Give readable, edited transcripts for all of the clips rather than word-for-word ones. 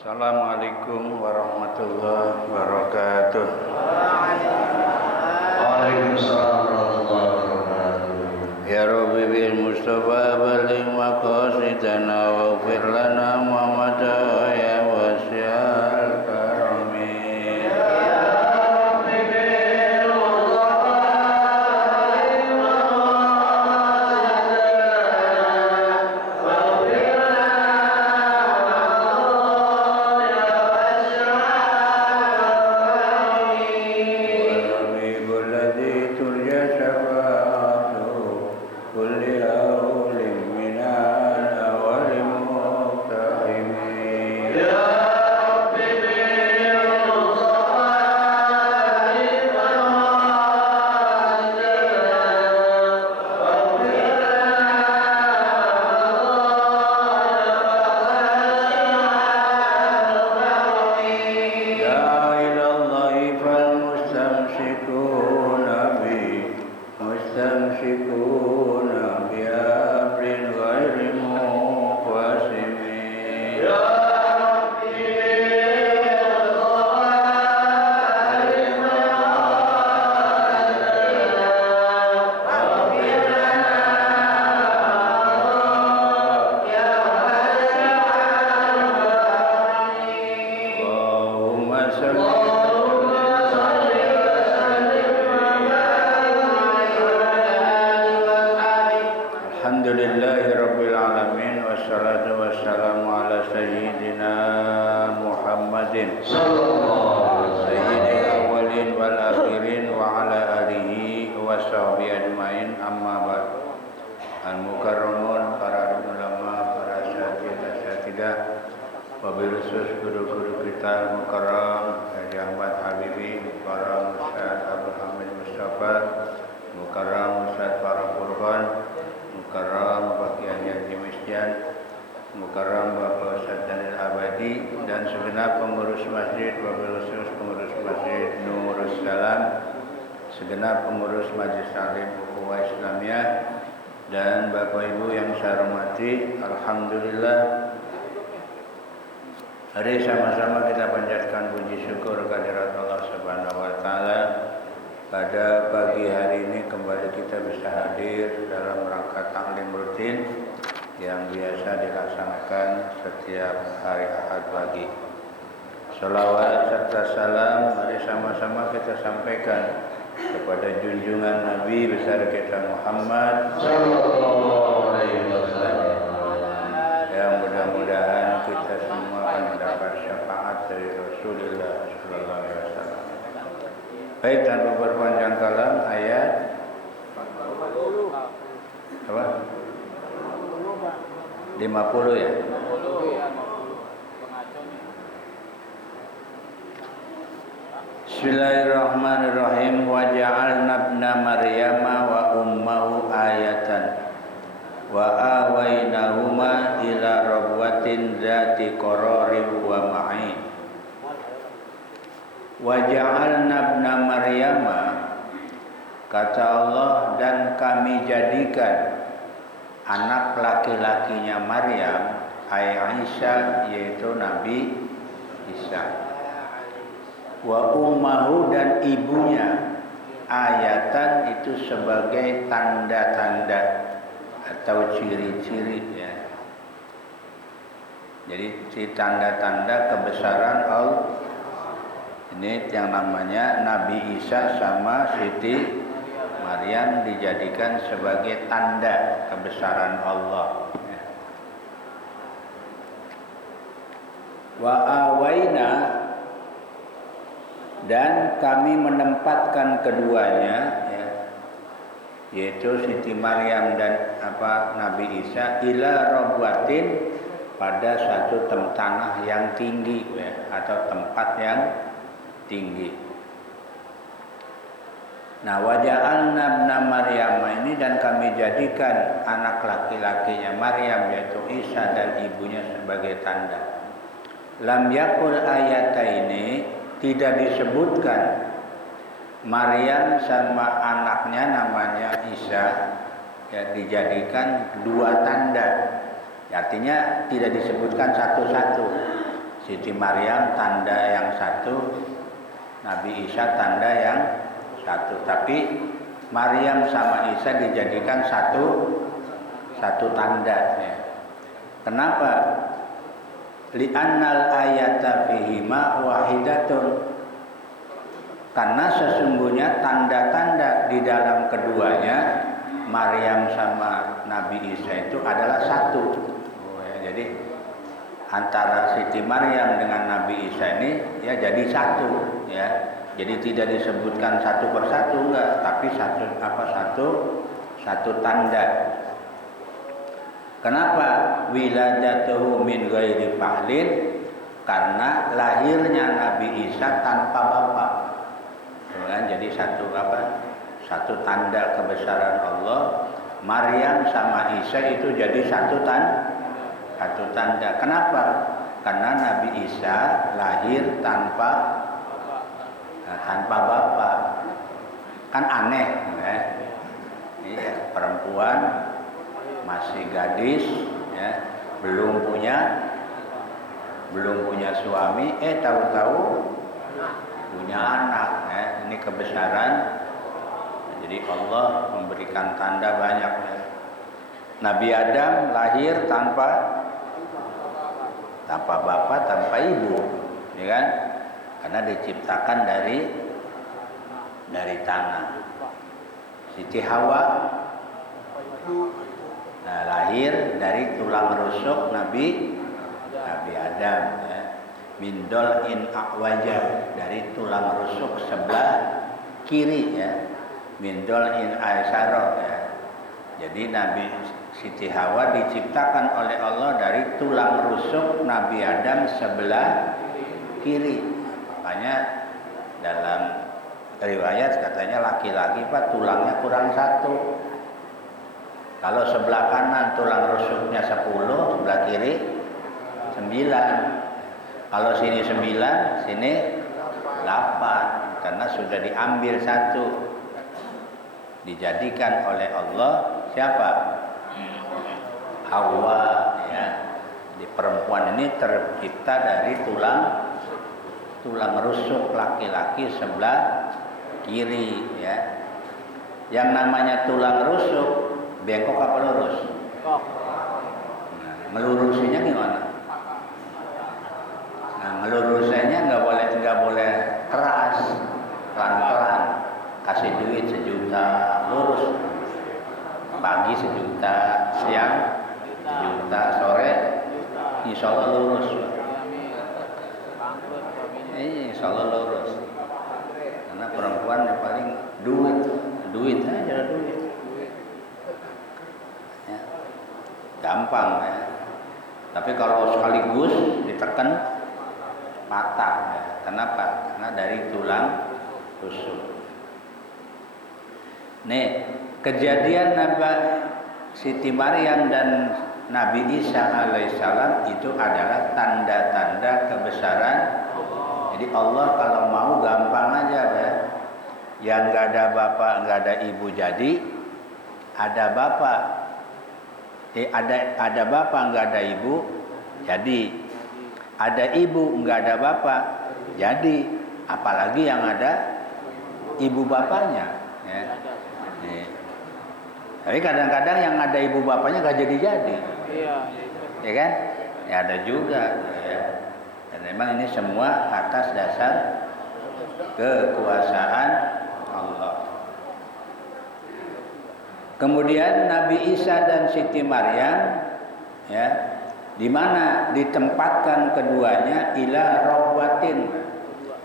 Assalamualaikum warahmatullahi wabarakatuh. Waalaikumsalam warahmatullahi wabarakatuh. Ya Rabbi bil Mustafa baligh maqasidana waghfir lana Muhammada ya wasi'al karami. Wabilusus guru-guru kita Mukarram Haji Ahmad Habibi, Mukarram Ustaz Abdul Hamid Mustafa, Mukarram Ustaz Farah Furqan, Mukarram Pak Kiai Haji Misjan, Mukarram Bapak Ustaz Daniel Abadi, dan segenap pengurus masjid, wabilusus pengurus masjid Nurus Salam, segenap pengurus Majelis Taklim Ukhuwah Islamiyah, dan Bapak Ibu yang saya hormati. Alhamdulillah, hari sama-sama kita panjatkan puji syukur kehadirat Allah Subhanahu wa taala. Pada pagi hari ini kembali kita bisa hadir dalam rangka taklim rutin yang biasa dilaksanakan setiap hari Ahad pagi. Shalawat serta salam mari sama-sama kita sampaikan kepada junjungan Nabi besar kita Muhammad sallallahu alaihi wasallam, yang mudah-mudahan kita semua akan mendapat syafaat dari Rasulullah sallallahu alaihi wasallam. Baik, tanpa berpanjang kalam, ayat apa? 50 ya. Bismillahirrahmanirrahim. Wa ja'alna ibna Maryama wa ummahu ayatan wa awainahuma ila rabwatin zati qararin wa ma'in. Wa ja'alna ibna Maryama, kata Allah, dan kami jadikan anak laki-lakinya Maryam, Isa, yaitu Nabi Isa, wa ummahu, dan ibunya, ayatan, itu sebagai tanda-tanda atau ciri-ciri ya. Jadi tanda-tanda kebesaran Allah. Ini yang namanya Nabi Isa sama Siti Maryam dijadikan sebagai tanda kebesaran Allah. Wa awaina, dan kami menempatkan keduanya ya, yaitu Siti Maryam dan Nabi Isa, ila rabwatin, pada satu tanah yang tinggi ya, atau tempat yang tinggi. Nah, waja'alna ibna Maryam ini, dan kami jadikan anak laki-lakinya Maryam yaitu Isa dan ibunya sebagai tanda. Lam yakul ayataini, tidak disebutkan Maryam sama anaknya namanya Isa ya, dijadikan dua tanda. Artinya tidak disebutkan satu-satu, Siti Maryam tanda yang satu, Nabi Isa tanda yang satu. Tapi Maryam sama Isa dijadikan satu tanda. Ya. Kenapa? Li'annal ayata fihima wahidatun. Karena sesungguhnya tanda-tanda di dalam keduanya, Maryam sama Nabi Isa itu adalah satu. Jadi antara Siti Maryam dengan Nabi Isa ini ya jadi satu, ya. Jadi tidak disebutkan satu persatu enggak, tapi satu tanda. Kenapa wiladatuhu min ghairi fahlin? Karena lahirnya Nabi Isa tanpa bapak. Jadi satu tanda kebesaran Allah. Maryam sama Isa itu jadi satu tanda. Kenapa? Karena Nabi Isa lahir tanpa bapak. Kan aneh, ya. Iya, perempuan masih gadis, ya, belum punya suami, tahu-tahu punya anak, ya. Ini kebesaran. Jadi Allah memberikan tanda banyak, ya. Nabi Adam lahir tanpa bapak, tanpa ibu, ya kan? Karena diciptakan dari tanah. Siti Hawa lahir dari tulang rusuk Nabi Adam, ya. Mindol in akwaja, dari tulang rusuk sebelah kiri, ya. Mindol in aisaro, ya. Jadi Nabi Siti Hawa diciptakan oleh Allah dari tulang rusuk Nabi Adam sebelah kiri. Makanya dalam riwayat katanya laki-laki Pak tulangnya kurang satu. Kalau sebelah kanan tulang rusuknya 10, sebelah kiri 9. Kalau sini 9, sini 8. Karena sudah diambil satu. Dijadikan oleh Allah siapa? Hawa, ya. Di perempuan ini tercipta dari tulang rusuk laki-laki sebelah kiri, ya. Yang namanya tulang rusuk bengkok apa lurus? Nah, melurusinya gimana? Nah, melurusinya nggak boleh keras, pelan-pelan. Kasih duit 1 juta, lurus. Pagi 1 juta, siang 1 juta, sore insya Allah lurus. Insya Allah lurus. Karena perempuan yang paling duit aja duit. Ya. Gampang, ya. Tapi kalau sekaligus ditekan patah, ya. Kenapa? Karena dari tulang rusuk. Nih, kejadian Nabi Siti Maryam dan Nabi Isa alaihissalam itu adalah tanda-tanda kebesaran. Jadi Allah kalau mau gampang aja, ya. Yang nggak ada bapak, nggak ada ibu jadi ada bapak. Ada bapak nggak ada ibu jadi. Ada ibu nggak ada bapak jadi. Apalagi yang ada ibu bapaknya, ya. Nih. Tapi kadang-kadang yang ada ibu bapaknya nggak jadi. Iya. Ya kan? Ya ada juga. Ya. Dan memang ini semua atas dasar kekuasaan Allah. Kemudian Nabi Isa dan Siti Maryam, ya, di mana ditempatkan keduanya ila rawwatin,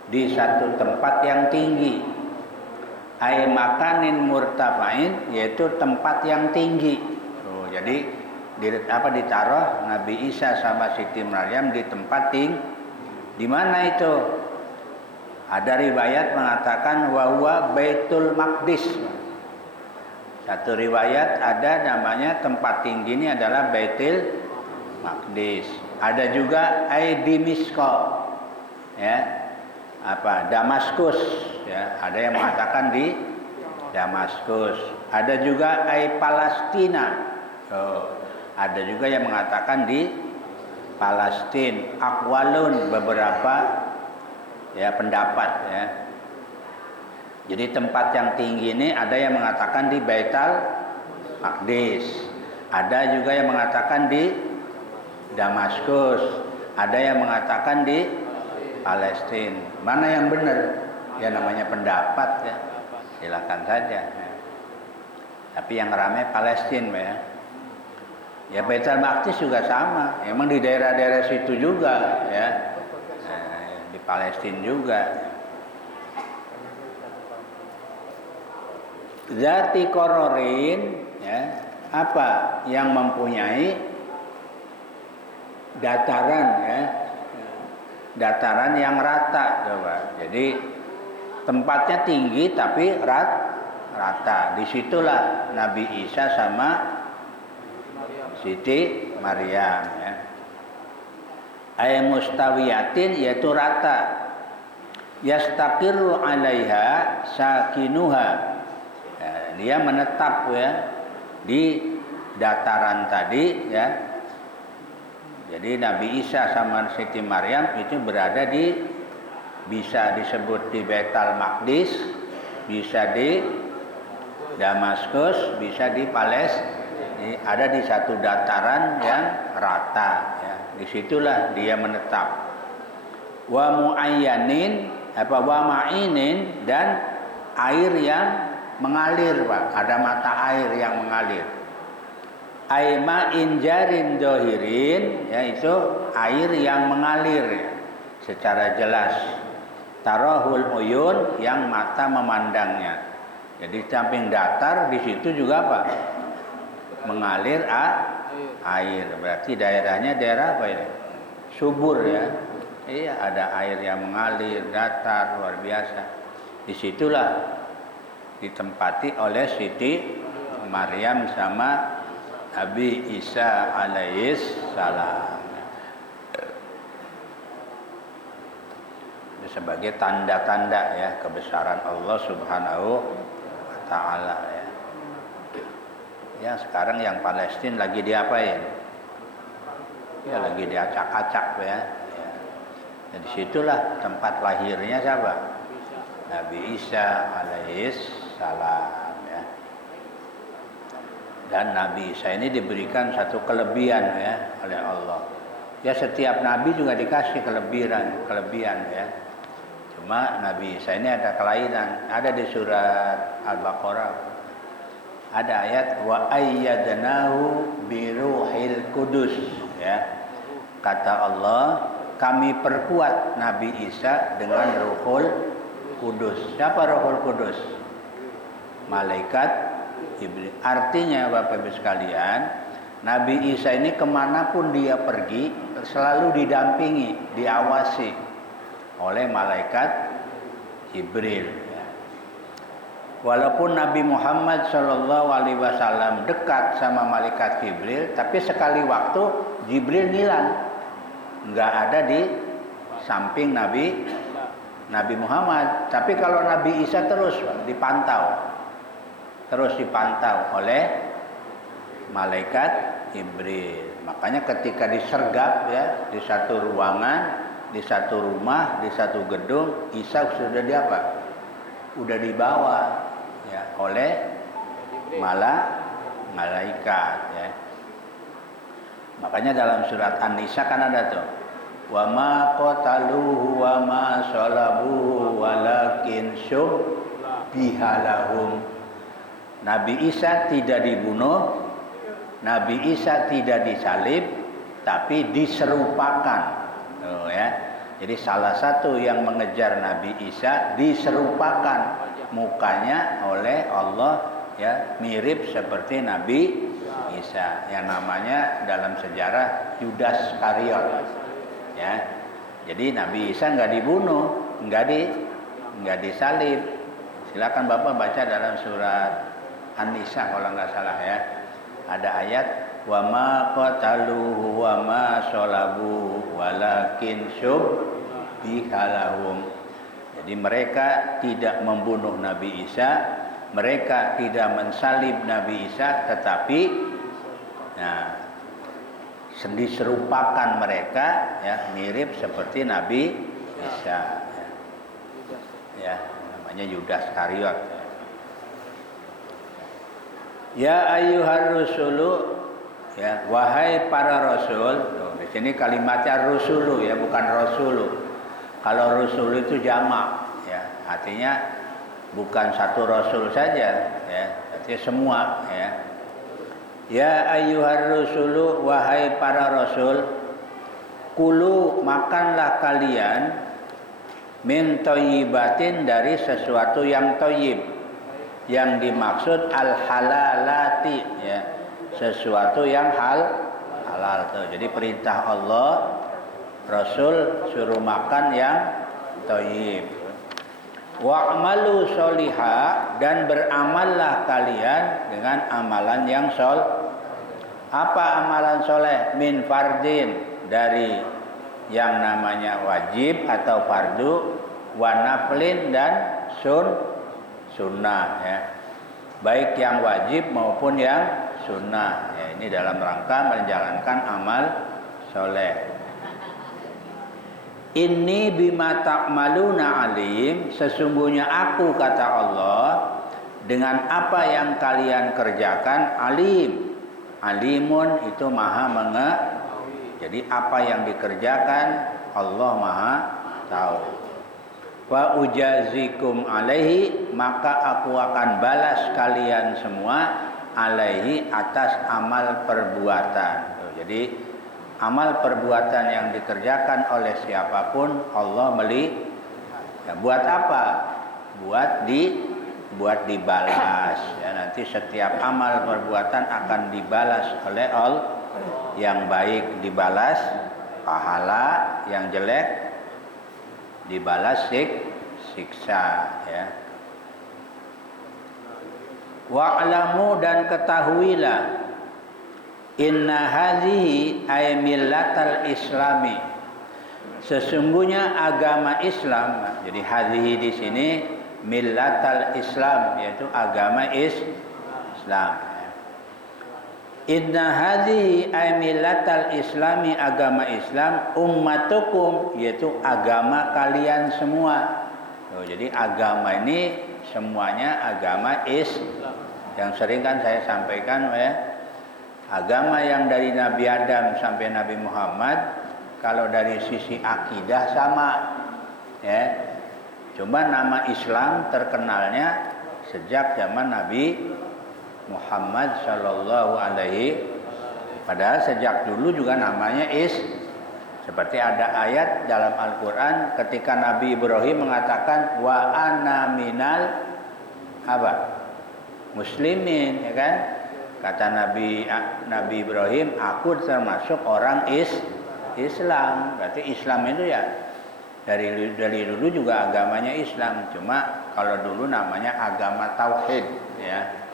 di satu tempat yang tinggi. Ai makanin murtafa'in, yaitu tempat yang tinggi. Jadi ditaruh Nabi Isa sama Siti Maryam di tempat tinggi. Di mana itu? Ada riwayat mengatakan wa Baitul Maqdis. Satu riwayat ada namanya tempat tinggi ini adalah Baitul Maqdis. Ada juga Dimisko, ya. Damaskus, ya. Ada yang mengatakan di Damaskus. Ada juga Palestina. Ada juga yang mengatakan di Palestina, aqwalun, beberapa ya pendapat ya. Jadi tempat yang tinggi ini ada yang mengatakan di Baitul Maqdis, ada juga yang mengatakan di Damaskus, ada yang mengatakan di Palestina. Mana yang benar? Ya namanya pendapat ya. Silakan saja. Ya. Tapi yang ramai Palestina ya. Ya Baitul Maqdis juga sama. Emang di daerah-daerah situ juga ya. Di Palestina juga. Zati qararin ya, apa yang mempunyai dataran ya, dataran yang rata coba. Jadi tempatnya tinggi tapi rata. Disitulah Nabi Isa sama Siti Maryam ya. Ay mustawiyatin, yaitu rata. Yastaqiru 'alaiha sakinuha. Ya, dia menetap ya di dataran tadi ya. Jadi Nabi Isa sama Siti Maryam itu berada di, bisa disebut di Baitul Maqdis, bisa di Damaskus, bisa di Palestina. Ada di satu dataran yang rata ya. Disitulah dia menetap. Wa muayyanin, wa ma'inin, dan air yang mengalir, Pak. Ada mata air yang mengalir. Aima injarin dohirin, yaitu air yang mengalir secara jelas. Tarahul uyun, yang mata memandangnya. Jadi samping datar, di situ juga apa? Mengalir air. Berarti daerahnya daerah apa ini? Subur ya. Iya, ada air yang mengalir, datar, luar biasa. Disitulah ditempati oleh Siti Maryam sama Nabi Isa alaihis salam. Sebagai tanda-tanda ya kebesaran Allah Subhanahu wa taala ya. Ya, sekarang yang Palestina lagi diapain? Ya lagi diacak-acak ya. Dan disitulah tempat lahirnya siapa? Nabi Isa alaihis salam ya. Dan Nabi Isa ini diberikan satu kelebihan ya oleh Allah. Ya setiap nabi juga dikasih kelebihan ya. Cuma Nabi Isa ini ada kelainan. Ada di surat Al-Baqarah. Ada ayat wa ayyadnahu biruhil qudus ya. Kata Allah, kami perkuat Nabi Isa dengan Ruhul Kudus. Siapa Ruhul Kudus? Malaikat Jibril. Artinya Bapak Ibu sekalian, Nabi Isa ini kemanapun dia pergi selalu didampingi, diawasi oleh malaikat Jibril. Walaupun Nabi Muhammad SAW dekat sama malaikat Jibril, tapi sekali waktu Jibril ngilang, nggak ada di samping Nabi Muhammad. Tapi kalau Nabi Isa terus dipantau oleh malaikat Jibril. Makanya ketika disergap ya di satu ruangan, di satu rumah, di satu gedung, Isa sudah udah dibawa ya oleh malaikat ya. Makanya dalam surat An-Nisa kan ada tuh, wa ma qataluhu wa ma salabuhu walakin syubbihalahum. Nabi Isa tidak dibunuh, Nabi Isa tidak disalib, tapi diserupakan. Oh, ya. Jadi salah satu yang mengejar Nabi Isa diserupakan mukanya oleh Allah ya, mirip seperti Nabi Isa yang namanya dalam sejarah Yudas Kariot. Ya, jadi Nabi Isa nggak dibunuh, nggak disalib. Silakan Bapak baca dalam surat An-Nisa kalau nggak salah ya. Ada ayat wa ma qataluhu wa ma salabuhu walakin syubbihalahum. Jadi mereka tidak membunuh Nabi Isa, mereka tidak mensalib Nabi Isa, tetapi diserupakan mereka ya mirip seperti Nabi Isa ya namanya Yudas Kariot ya ayyuhar rusulu ya wahai para rasul. Di sini kalimatnya rusulu ya bukan rasulu. Kalau rasul itu jamak ya artinya bukan satu rasul saja ya artinya semua ya. Ya ayyuhar rusulu wahai para rasul kulu makanlah kalian min thayyibatin dari sesuatu yang thayyib yang dimaksud al halalati ya sesuatu yang halal tuh. Jadi perintah Allah Rasul suruh makan yang thayyib. Wa'malu sholiha dan beramallah kalian dengan amalan yang apa amalan soleh min fardin dari yang namanya wajib atau fardu wa naflin dan sunnah ya baik yang wajib maupun yang sunnah ya, ini dalam rangka menjalankan amal soleh. Inni bima ta'maluna alim, sesungguhnya aku kata Allah dengan apa yang kalian kerjakan alim. Alimun itu maha mengetahui. Jadi apa yang dikerjakan Allah maha tahu. Wa ujazikum alaihi, maka aku akan balas kalian semua alaihi atas amal perbuatan. Jadi amal perbuatan yang dikerjakan oleh siapapun Allah ya, buat apa? Buat dibalas ya, nanti setiap amal perbuatan akan dibalas oleh Allah. Yang baik dibalas pahala, yang jelek dibalas siksa ya. Wa'lamu dan ketahuilah inna hadhihi ay millatal islami, sesungguhnya agama Islam. Jadi hadhihi di sini millatal Islam yaitu agama Islam. Inna hadhihi ay millatal islami, agama Islam, ummatukum yaitu agama kalian semua. Jadi agama ini semuanya agama Islam. Yang sering kan saya sampaikan ya, agama yang dari Nabi Adam sampai Nabi Muhammad kalau dari sisi akidah sama ya. Cuma nama Islam terkenalnya sejak zaman Nabi Muhammad sallallahu alaihi, padahal sejak dulu juga namanya seperti ada ayat dalam Al-Qur'an ketika Nabi Ibrahim mengatakan wa ana minal muslimin ya kan. Kata Nabi Ibrahim, aku termasuk orang Islam. Berarti Islam itu ya dari dulu juga agamanya Islam. Cuma kalau dulu namanya agama tauhid ya.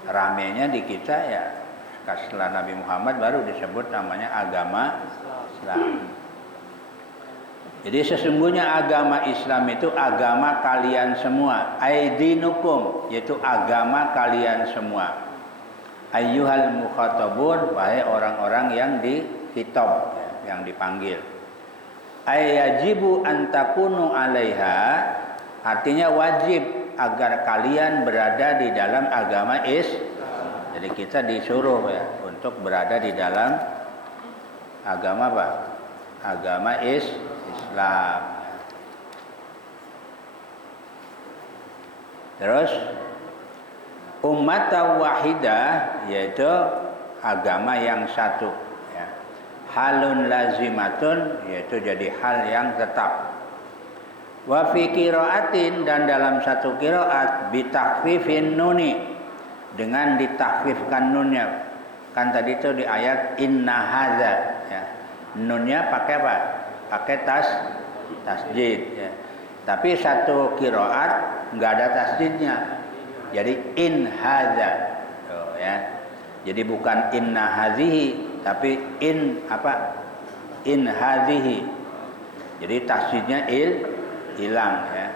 Ramenya di kita ya setelah Nabi Muhammad baru disebut namanya agama Islam. Jadi sesungguhnya agama Islam itu agama kalian semua. Aidinukum yaitu agama kalian semua. Ayyuhal mukhatabun, wahai orang-orang yang dikitab ya, yang dipanggil. Ayajibu antakunu alaiha, artinya wajib agar kalian berada di dalam agama Jadi kita disuruh ya untuk berada di dalam agama apa? Agama Islam. Terus umat wahidah yaitu agama yang satu ya. Halun lazimatun yaitu jadi hal yang tetap. Wa fi qiraatin, dan dalam satu qiraat bitakfifin nuni, dengan ditakfifkan nunnya. Kan tadi itu di ayat inna hadza ya. Nunnya pakai apa? Pakai tasdid ya. Tapi satu qiraat enggak ada tasdidnya. Jadi in hadza ya. Jadi bukan inna hadhihi tapi in hadhihi. Jadi tasdidnya hilang ya.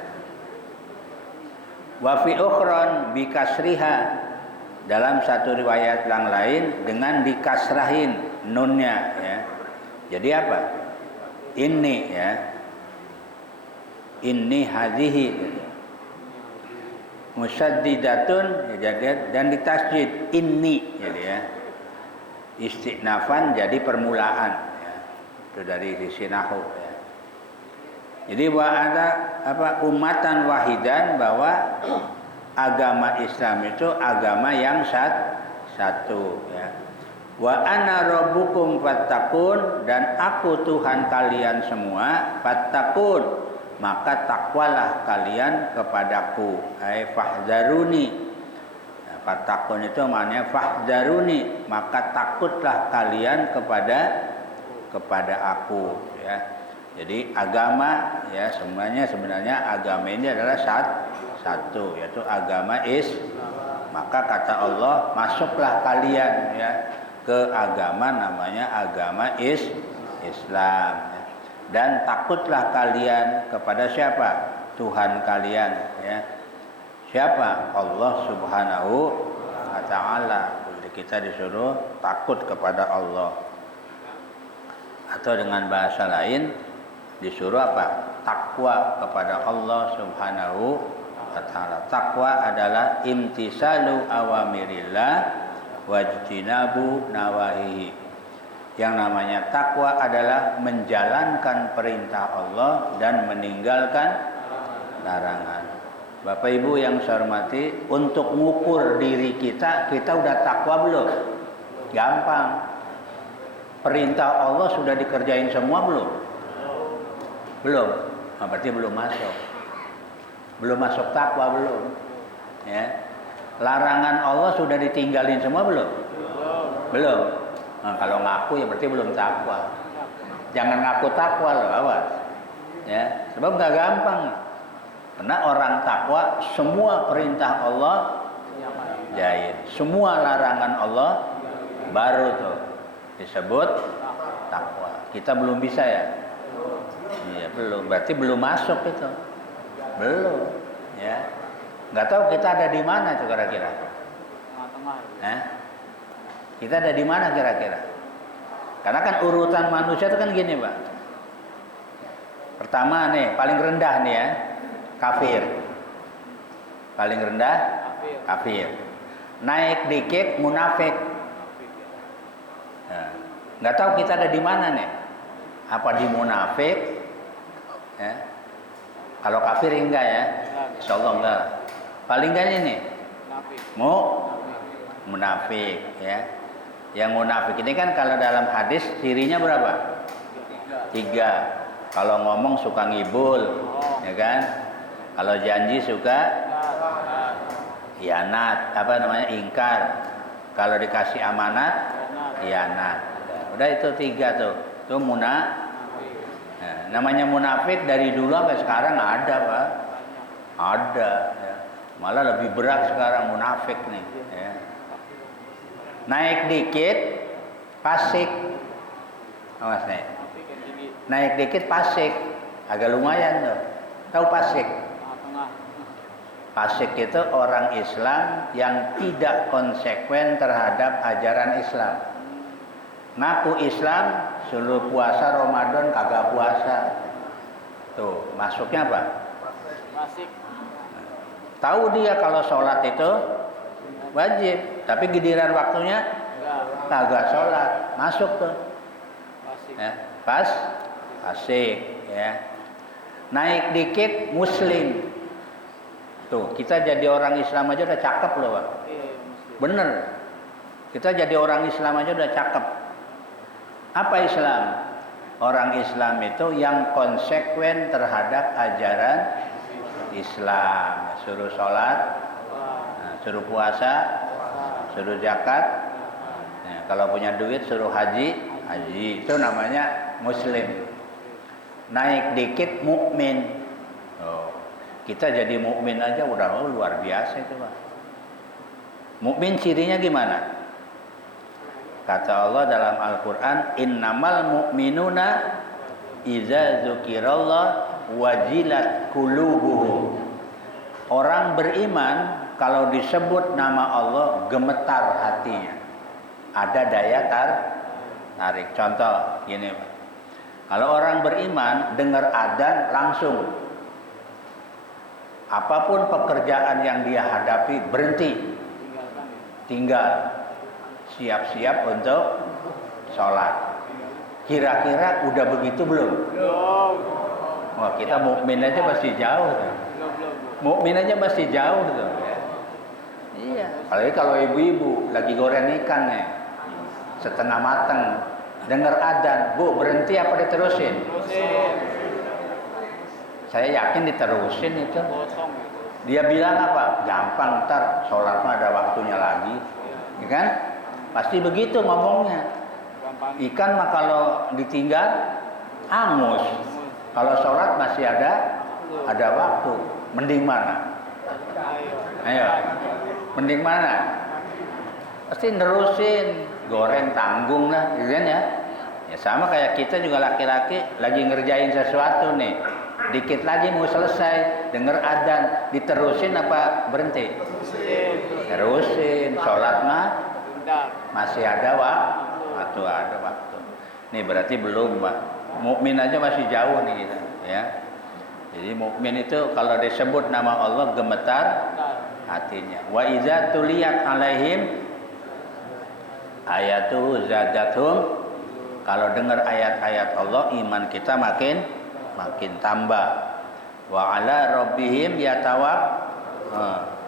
Wa fi ukhran bi kasriha, dalam satu riwayat yang lain dengan dikasrahin nunnya ya. Jadi apa? Ini ya. Ini hadhihi musaddidatun ya, dan ditasjid ini jadi ya. Istinafan jadi permulaan ya. Itu dari sisi nahwu ya. Jadi ada umatan wahidan, bahwa agama Islam itu agama yang satu ya. Wa ana rabbukum fattaqun, dan aku Tuhan kalian semua, fattaqun, maka takwalah kalian kepadaku. Ai fahdharuni. Nah, fattaqun itu maknanya fahdharuni, maka takutlah kalian kepada aku ya. Jadi agama ya sebenarnya agama ini adalah satu, yaitu agama maka kata Allah, masuklah kalian ya ke agama namanya agama Islam ya. Dan takutlah kalian kepada siapa? Tuhan kalian ya. Siapa? Allah Subhanahu wa taala. Jadi kita disuruh takut kepada Allah. Atau dengan bahasa lain disuruh apa? Takwa kepada Allah Subhanahu wa taala. Takwa adalah imtisalu awamirillah wajtinabu nawahihi. Yang namanya takwa adalah menjalankan perintah Allah dan meninggalkan larangan. Bapak Ibu yang saya hormati, untuk mengukur diri kita udah takwa belum? Gampang. Perintah Allah sudah dikerjain semua belum? Belum. Nah, berarti belum masuk. Belum masuk takwa belum. Ya. Larangan Allah sudah ditinggalin semua belum? Belum. Nah, kalau ngaku ya berarti belum takwa. Jangan ngaku takwa loh, awas. Ya, sebab nggak gampang. Karena orang takwa semua perintah Allah jahit, semua larangan Allah baru tuh disebut takwa. Kita belum bisa ya? Iya belum. Berarti belum masuk itu. Belum. Ya. Nggak tahu kita ada di mana itu kira-kira. Kita ada di mana kira-kira? Karena kan urutan manusia itu kan gini, Pak. Pertama nih, paling rendah nih ya, kafir. Paling rendah kafir. Naik dikit munafik. Nah, nggak tahu kita ada di mana nih. Apa di munafik? Ya. Kalau kafir enggak ya? Insyaallah enggak. Paling enggak ini munafik ya. Yang munafik ini kan kalau dalam hadis cirinya berapa? 3. Kalau ngomong suka ngibul, ya kan? Kalau janji suka khianat, ingkar. Kalau dikasih amanat, khianat. Udah itu 3 tuh. Itu Nah, namanya munafik dari dulu sampai sekarang ada, Pak. Ada ya. Malah lebih berat sekarang munafik nih ya. Naik dikit fasik. Awas nih. Naik dikit fasik. Agak lumayan tuh. Tahu fasik? Fasik itu orang Islam yang tidak konsekuen terhadap ajaran Islam. Ngaku Islam, suruh puasa Ramadan kagak puasa. Tuh, masuknya apa? Fasik. Tahu dia kalau sholat itu wajib, tapi giliran waktunya kagak sholat, masuk tuh. Ya, fasik ya. Naik dikit muslim. Tuh, kita jadi orang Islam aja udah cakep loh, Pak. Bener. Kita jadi orang Islam aja udah cakep. Apa Islam? Orang Islam itu yang konsekuen terhadap ajaran Islam. Suruh sholat, suruh puasa, suruh zakat. Nah, kalau punya duit suruh haji. Itu namanya muslim. Naik dikit mukmin. Oh, kita jadi mukmin aja udah luar biasa itu, Pak. Mukmin cirinya gimana? Kata Allah dalam Al-Quran, innamal mu'minuna idza dzukirallah wajilat qulubuhum. Orang beriman kalau disebut nama Allah gemetar hatinya. Ada daya narik. Contoh gini, Pak. Kalau orang beriman dengar adzan langsung, apapun pekerjaan yang dia hadapi berhenti, tinggal siap-siap untuk sholat. Kira-kira udah begitu belum? Wah, kita mukmin aja masih jauh tuh. Mukmin aja masih jauh tuh. Iya. Apalagi kalau ibu-ibu lagi goreng ikan nih, setengah mateng, dengar adzan, Bu berhenti apa diterusin? Saya yakin diterusin itu. Dia bilang apa? Gampang, ntar sholat mah ada waktunya lagi, ya kan? Pasti begitu ngomongnya. Ikan mah kalau ditinggal angus. Kalau sholat masih ada waktu. Mending mana? Ayo, mending mana? Pasti nerusin, goreng tanggung lah, gitu kan ya? Ya sama kayak kita juga laki-laki lagi ngerjain sesuatu nih. Dikit lagi mau selesai, denger adzan, diterusin apa berhenti? Terusin, sholat mah masih ada waktu, ada waktu. Nih berarti belum, Pak. Mukmin aja masih jauh nih kita, ya. Jadi mukmin itu kalau disebut nama Allah gemetar hatinya. Wa iza tuliyat alaihim ayatu zadathum. Kalau dengar ayat-ayat Allah, iman kita makin tambah. Wa ala rabbihim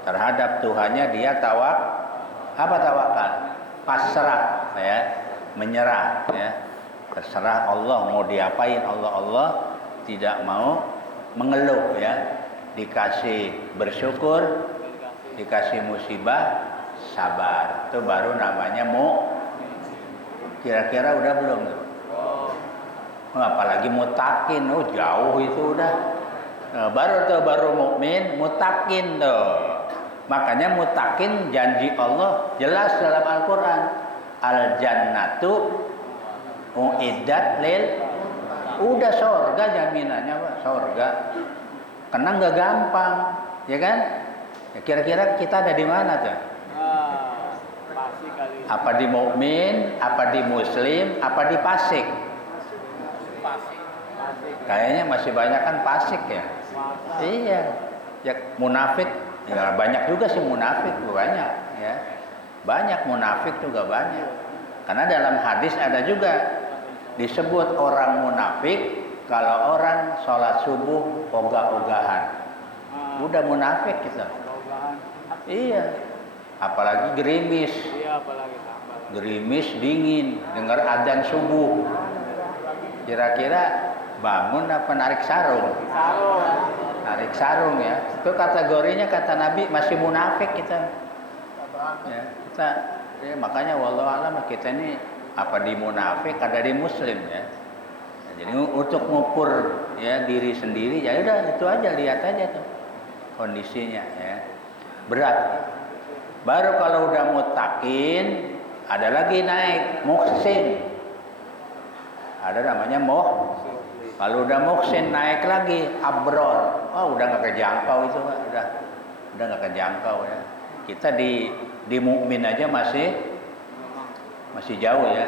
terhadap Tuhannya dia apa tawakal? Pasrah, ya, menyerah, ya. Terserah Allah mau diapain, Allah tidak mau mengeluh, ya. Dikasih bersyukur, dikasih musibah sabar. Itu baru namanya kira-kira udah belum tuh? Apalagi mutakin, jauh itu udah. Nah, baru mukmin, mutakin tuh. Makanya mutakin janji Allah jelas dalam Al-Quran. Al-jannatu uiddat lil. Udah sorga jaminannya, Pak, sorga. Karena nggak gampang, ya kan? Ya, kira-kira kita ada di mana tuh? Apa di mukmin, apa di muslim, apa di fasik? Kayaknya masih banyak kan fasik ya. Iya. Ya munafik, ya banyak juga sih munafik, banyak ya. Banyak munafik juga banyak. Karena dalam hadis ada juga disebut orang munafik kalau orang sholat subuh ogah-ogahan. Udah munafik kita. Iya. Apalagi gerimis. Gerimis dingin, dengar adzan subuh. Kira-kira bangun apa narik sarung? Narik sarung, ya. Itu kategorinya kata Nabi masih munafik kita. Ya, makanya wallahu alam kita ini apa di munafik ada di muslim, ya. Nah, jadi untuk ngukur ya diri sendiri ya udah itu aja, lihat aja tuh kondisinya, ya. Berat. Baru kalau udah mutakin ada lagi naik muhsin. Ada namanya kalau udah muhsin naik lagi abror. Oh, udah nggak kejangkau itu, Pak. Udah nggak kejangkau, ya. Kita di mukmin aja masih jauh, ya.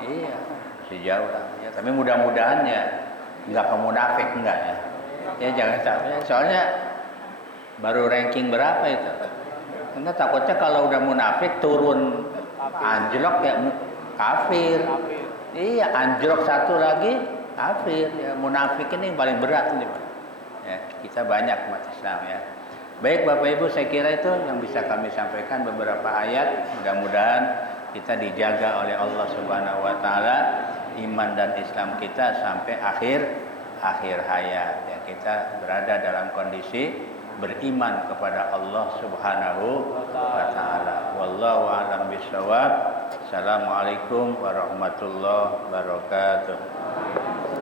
Iya, masih jauh lah. Ya, tapi mudah-mudahan ya nggak ke munafik, enggak, ya. Ya jangan sampai. Soalnya baru ranking berapa itu? Karena takutnya kalau udah munafik turun anjlok ya kafir. Iya, anjlok satu lagi kafir. Ya, munafik ini yang paling berat ini, Pak. Ya, kita banyak umat Islam, ya. Baik Bapak Ibu, saya kira itu yang bisa kami sampaikan beberapa ayat. Mudah-mudahan kita dijaga oleh Allah Subhanahu wa taala iman dan Islam kita sampai akhir hayat. Ya, kita berada dalam kondisi beriman kepada Allah Subhanahu wa taala. Wallahu a'lam bishawab. Assalamualaikum warahmatullahi wabarakatuh.